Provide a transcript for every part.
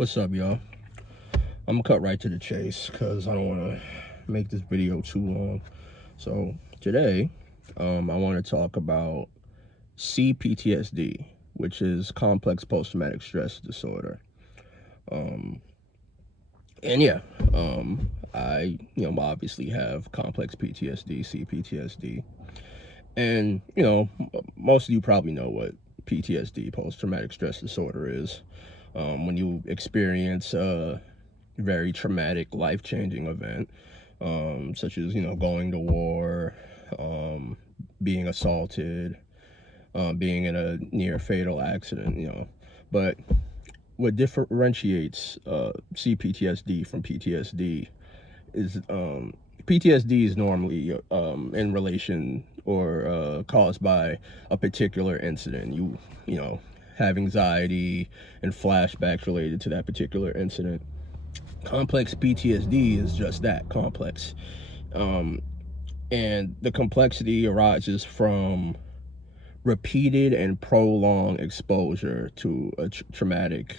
What's up, y'all? I'm gonna cut right to the chase because I don't want to make this video too long. So today, I want to talk about C-PTSD, which is complex post-traumatic stress disorder. Um, and yeah, I obviously have complex PTSD, C-PTSD, and most of you probably know what PTSD, post-traumatic stress disorder, is. When you experience very traumatic, life-changing event, such as going to war, being assaulted, being in a near fatal accident. But what differentiates CPTSD from PTSD is PTSD is normally in relation or caused by a particular incident. You have anxiety and flashbacks related to that particular incident. Complex PTSD is just that, complex. And the complexity arises from repeated and prolonged exposure to a traumatic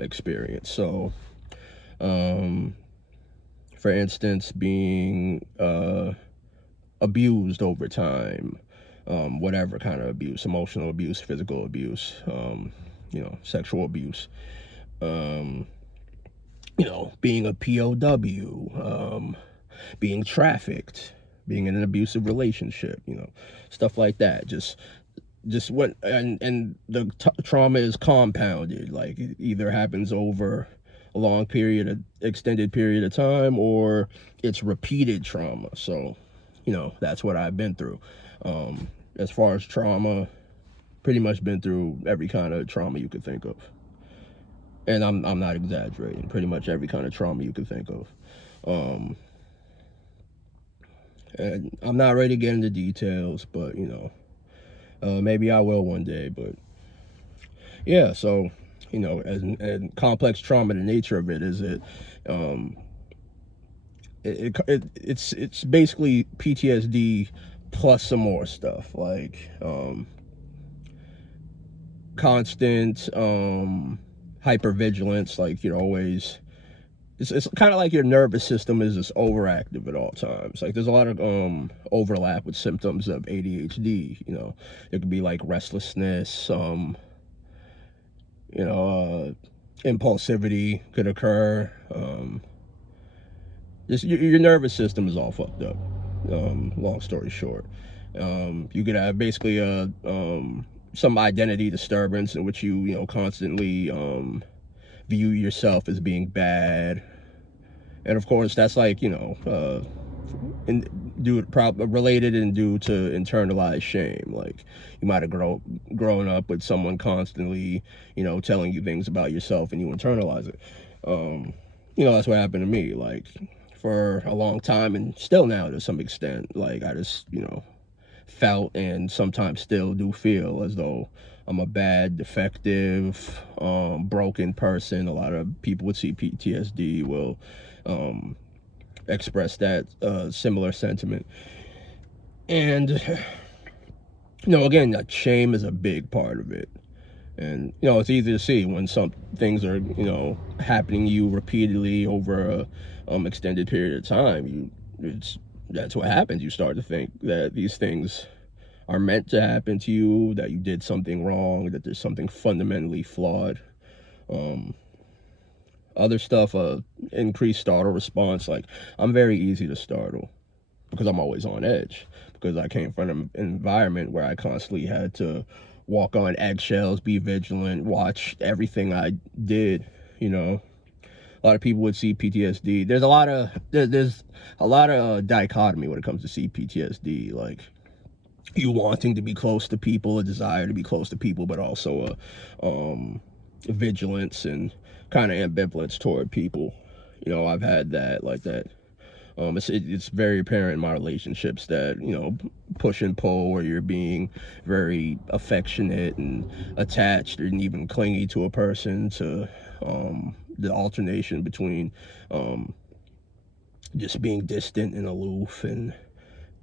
experience. So, for instance, being abused over time, whatever kind of abuse, emotional abuse, physical abuse, sexual abuse, being a POW, being trafficked, being in an abusive relationship, stuff like that. Just what, and the trauma is compounded. Like, it either happens over a long period, extended period of time, or it's repeated trauma. So, that's what I've been through. As far as trauma, pretty much been through every kind of trauma you could think of. And I'm not exaggerating. Pretty much every kind of trauma you can think of. And I'm not ready to get into details, but maybe I will one day. But yeah, so and complex trauma, the nature of it is it's basically PTSD plus some more stuff, like constant hypervigilance. Like you're always, it's kind of like your nervous system is just overactive at all times. Like there's a lot of overlap with symptoms of ADHD. It could be like restlessness, impulsivity could occur. Just your nervous system is all fucked up. Long story short, you could have basically some identity disturbance in which you constantly view yourself as being bad, and of course that's like related and due to internalized shame. Like you might have grown up with someone constantly telling you things about yourself, and you internalize it. That's what happened to me, like for a long time, and still now to some extent. Like I just felt, and sometimes still do feel, as though I'm a bad, defective, broken person. A lot of people with CPTSD will express that similar sentiment. And again, that shame is a big part of it. And it's easy to see when some things are happening to you repeatedly over a extended period of time. That's what happens. You start to think that these things are meant to happen to you, that you did something wrong, that there's something fundamentally flawed. Other stuff, increased startle response. Like I'm very easy to startle because I'm always on edge, because I came from an environment where I constantly had to walk on eggshells, be vigilant, watch everything I did. A lot of people would see PTSD. There's a lot of dichotomy when it comes to CPTSD. Like you wanting to be close to people, a desire to be close to people, but also a vigilance and kind of ambivalence toward people. I've had that, like that. It's very apparent in my relationships that push and pull, where you're being very affectionate and attached and even clingy to a person, to the alternation between just being distant and aloof, and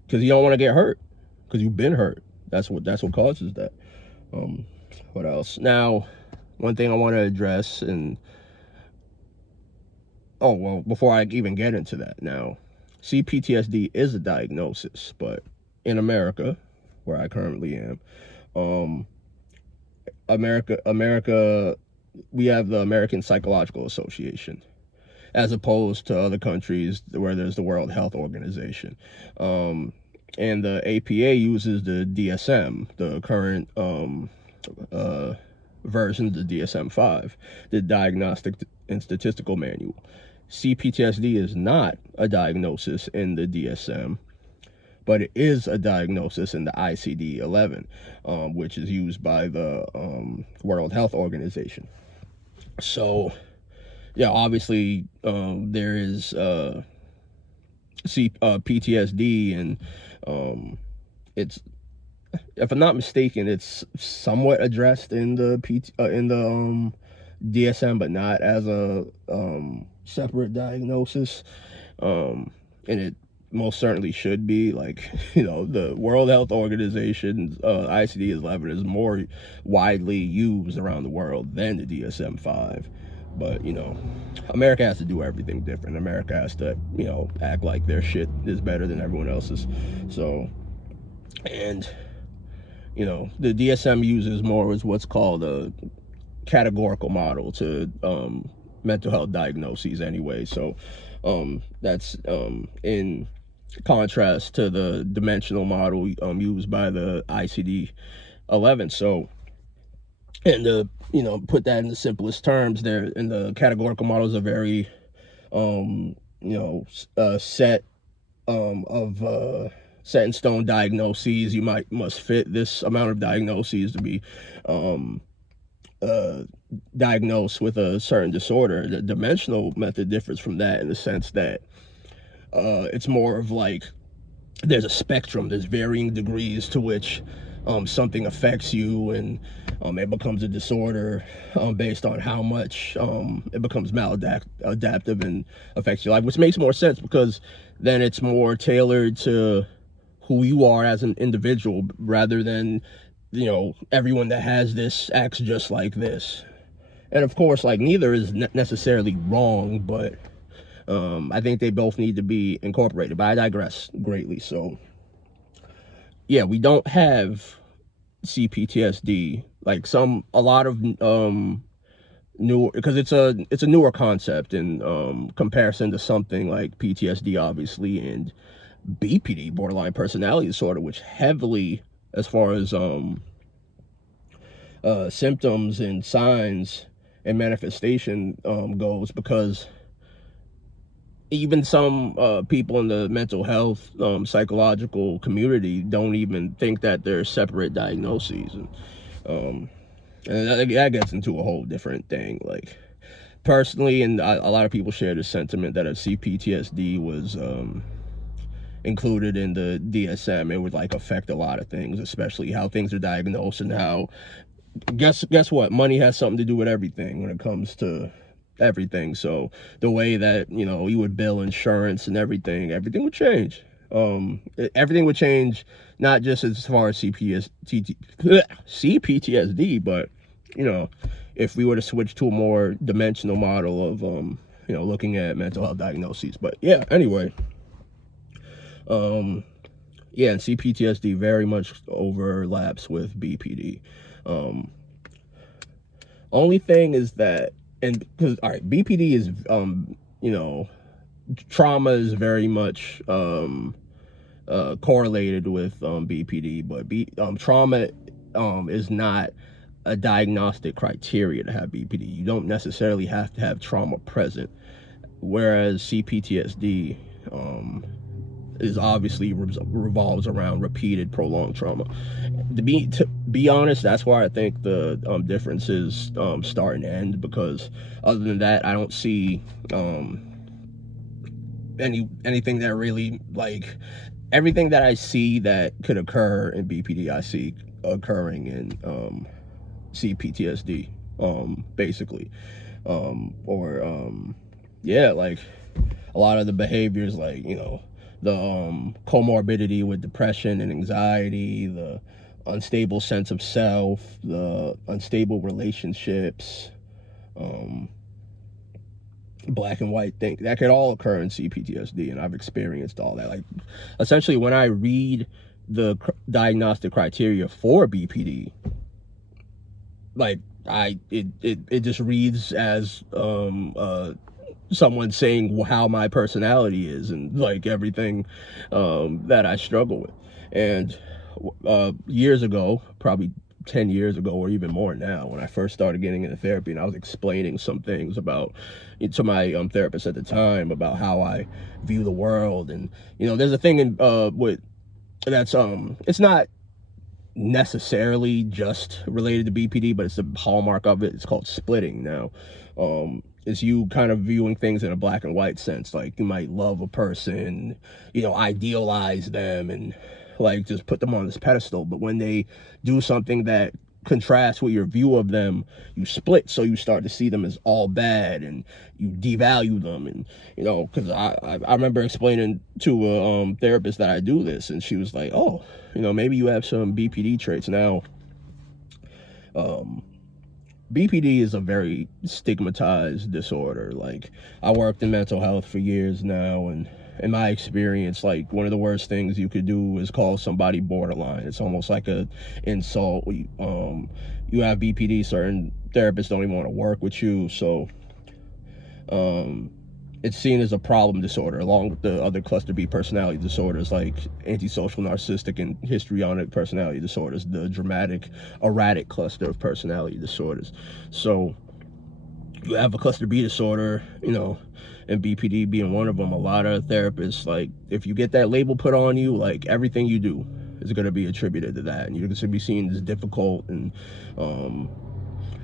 because you don't want to get hurt, because you've been hurt. That's what causes that. What else? Now, one thing I want to address, and Oh, well, before I even get into that, now, CPTSD is a diagnosis, but in America, where I currently am, um, America, we have the American Psychological Association, as opposed to other countries where there's the World Health Organization. Um, and the APA uses the DSM, the current uh, version of the DSM-5, the Diagnostic and Statistical Manual. CPTSD is not a diagnosis in the DSM, but it is a diagnosis in the ICD-11, which is used by the World Health Organization. So, yeah, obviously, there is PTSD, and it's, if I'm not mistaken, it's somewhat addressed in the DSM, but not as a separate diagnosis. And it most certainly should be. Like, the World Health Organization ICD-11 is more widely used around the world than the DSM-5. But America has to do everything different. America has to act like their shit is better than everyone else's. So, and the DSM uses more as what's called a categorical model to mental health diagnoses anyway. So that's in contrast to the dimensional model used by the ICD-11. So, and the put that in the simplest terms, there in the categorical models are very set of set in stone diagnoses. You must fit this amount of diagnoses to be diagnosed with a certain disorder. The dimensional method differs from that in the sense that it's more of like there's a spectrum. There's varying degrees to which something affects you, and it becomes a disorder based on how much it becomes maladaptive and affects your life, which makes more sense because then it's more tailored to who you are as an individual rather than everyone that has this acts just like this. And of course, like, neither is necessarily wrong, but I think they both need to be incorporated. But I digress greatly. So yeah, we don't have CPTSD like a lot of newer, because it's a newer concept in comparison to something like PTSD, obviously, and BPD, borderline personality disorder, which heavily, as far as symptoms and signs and manifestation goes, because even some people in the mental health psychological community don't even think that they're separate diagnoses. And that gets into a whole different thing. Like, personally, and a lot of people share the sentiment that if CPTSD was included in the DSM, it would like affect a lot of things, especially how things are diagnosed, and how guess what, money has something to do with everything when it comes to everything. So the way that you would bill insurance and everything would change. Everything would change, not just as far as CPTSD, but if we were to switch to a more dimensional model of looking at mental health diagnoses. But yeah, anyway, yeah, and CPTSD very much overlaps with BPD. Only thing is that, and because, all right, BPD is trauma is very much correlated with BPD, but trauma is not a diagnostic criteria to have BPD. You don't necessarily have to have trauma present, whereas CPTSD is obviously revolves around repeated prolonged trauma. To be honest, that's why I think the differences start and end, because other than that, I don't see anything that really, like, everything that I see that could occur in BPD, I see occurring in CPTSD, basically. Yeah, like, a lot of the behaviors, like, the comorbidity with depression and anxiety, the unstable sense of self, the unstable relationships, black and white thing that could all occur in C-PTSD, and I've experienced all that. Like, essentially, when I read the diagnostic criteria for BPD, like it just reads as someone saying how my personality is and like everything that I struggle with. And years ago, probably 10 years ago or even more now, when I first started getting into therapy, and I was explaining some things about to my therapist at the time about how I view the world. And there's a thing in with that's it's not necessarily just related to BPD, but it's a hallmark of it. It's called splitting. Now, it's you kind of viewing things in a black and white sense. Like, you might love a person, idealize them, and like just put them on this pedestal. But when they do something that contrasts with your view of them, you split. So you start to see them as all bad, and you devalue them. And because I remember explaining to a therapist that I do this, and she was like, oh, maybe you have some BPD traits. Now, BPD is a very stigmatized disorder. Like, I worked in mental health for years now, and in my experience, like, one of the worst things you could do is call somebody borderline. It's almost like a insult. You have BPD, certain therapists don't even want to work with you. So it's seen as a problem disorder, along with the other cluster B personality disorders like antisocial, narcissistic, and histrionic personality disorders, the dramatic, erratic cluster of personality disorders. So you have a cluster B disorder, and BPD being one of them. A lot of therapists, like, if you get that label put on you, like, everything you do is going to be attributed to that, and you're going to be seen as difficult. And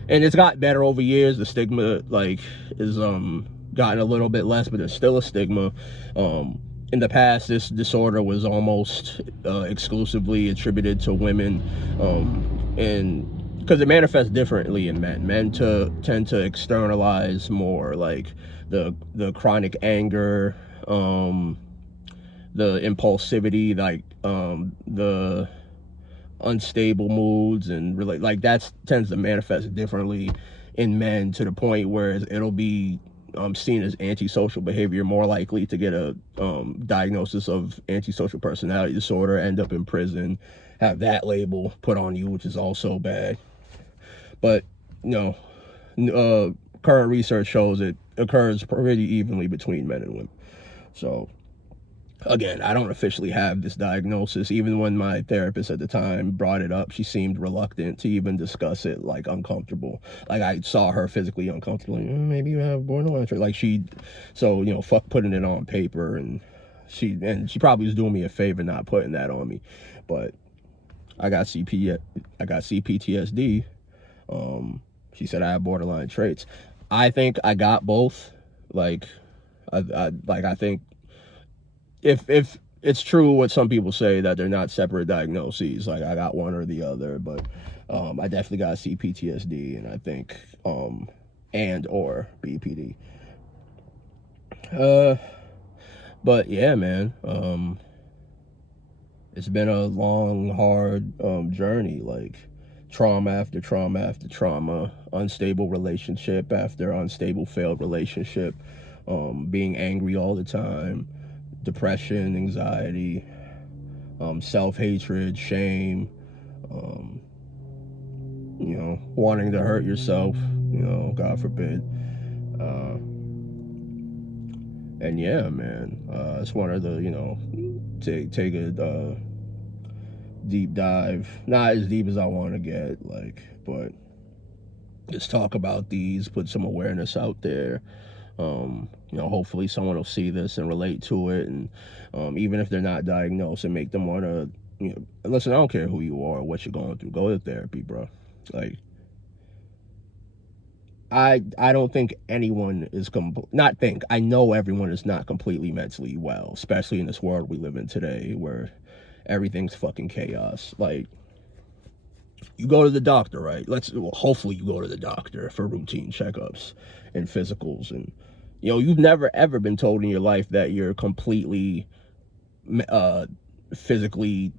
it's got better over years. The stigma, like, is gotten a little bit less, but there's still a stigma. In the past, this disorder was almost exclusively attributed to women, and because it manifests differently in men. Men tend to externalize more, like the chronic anger, the impulsivity, like the unstable moods, and really, like, that tends to manifest differently in men, to the point where it'll be seen as antisocial behavior, more likely to get a diagnosis of antisocial personality disorder, end up in prison, have that label put on you, which is also bad. But current research shows it occurs pretty evenly between men and women. So again, I don't officially have this diagnosis. Even when my therapist at the time brought it up, she seemed reluctant to even discuss it, like uncomfortable. Like, I saw her physically uncomfortable. Like, maybe you have borderline trait. Like, fuck putting it on paper. And she probably was doing me a favor not putting that on me. But I got C-PTSD. She said I have borderline traits. I think I got both. Like, I think if it's true what some people say, that they're not separate diagnoses, like, I got one or the other. But I definitely got C-PTSD, and I think and or BPD. But yeah, man, it's been a long, hard journey. Like, trauma after trauma after trauma, unstable relationship after unstable failed relationship, being angry all the time, depression, anxiety, self-hatred, shame, wanting to hurt yourself, God forbid. And yeah, man, it's one of the, take a deep dive, not as deep as I want to get, like, but just talk about these, put some awareness out there. Hopefully someone will see this and relate to it, and even if they're not diagnosed, and make them want to, listen, I don't care who you are or what you're going through, go to therapy, bro. Like, I don't think anyone is I know everyone is not completely mentally well, especially in this world we live in today, where everything's fucking chaos. Like, you go to the doctor, right? Hopefully you go to the doctor for routine checkups and physicals, and you've never ever been told in your life that you're completely physically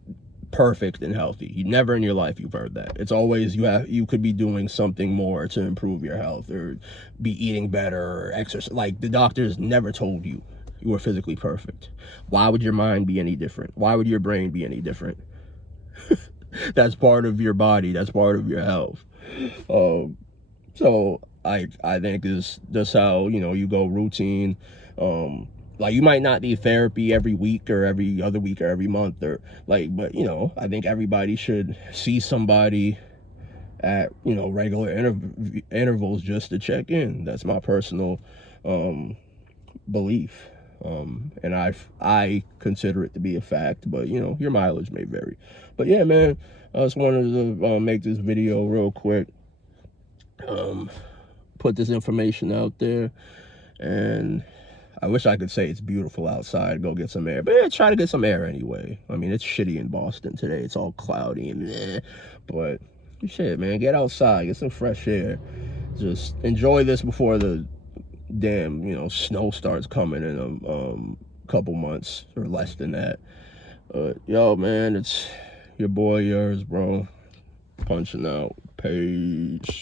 perfect and healthy. You never in your life you've heard that. It's always you could be doing something more to improve your health, or be eating better, or exercise. Like, the doctors never told you you were physically perfect. Why would your mind be any different? Why would your brain be any different? That's part of your body. That's part of your health. So I think is just how, you know, you go routine. Like, you might not need therapy every week or every other week or every month, or like, but, you know, I think everybody should see somebody at, you know, regular intervals just to check in. That's my personal belief. And I consider it to be a fact, but, you know, your mileage may vary. But yeah, man, I just wanted to make this video real quick, put this information out there. And I wish I could say it's beautiful outside, go get some air, but yeah, try to get some air anyway. I mean, it's shitty in Boston today. It's all cloudy and but shit, man, get outside, get some fresh air. Just enjoy this before the damn, you know, snow starts coming in a couple months or less than that. Yo, man, it's your boy, yours, bro, punching out. Peace.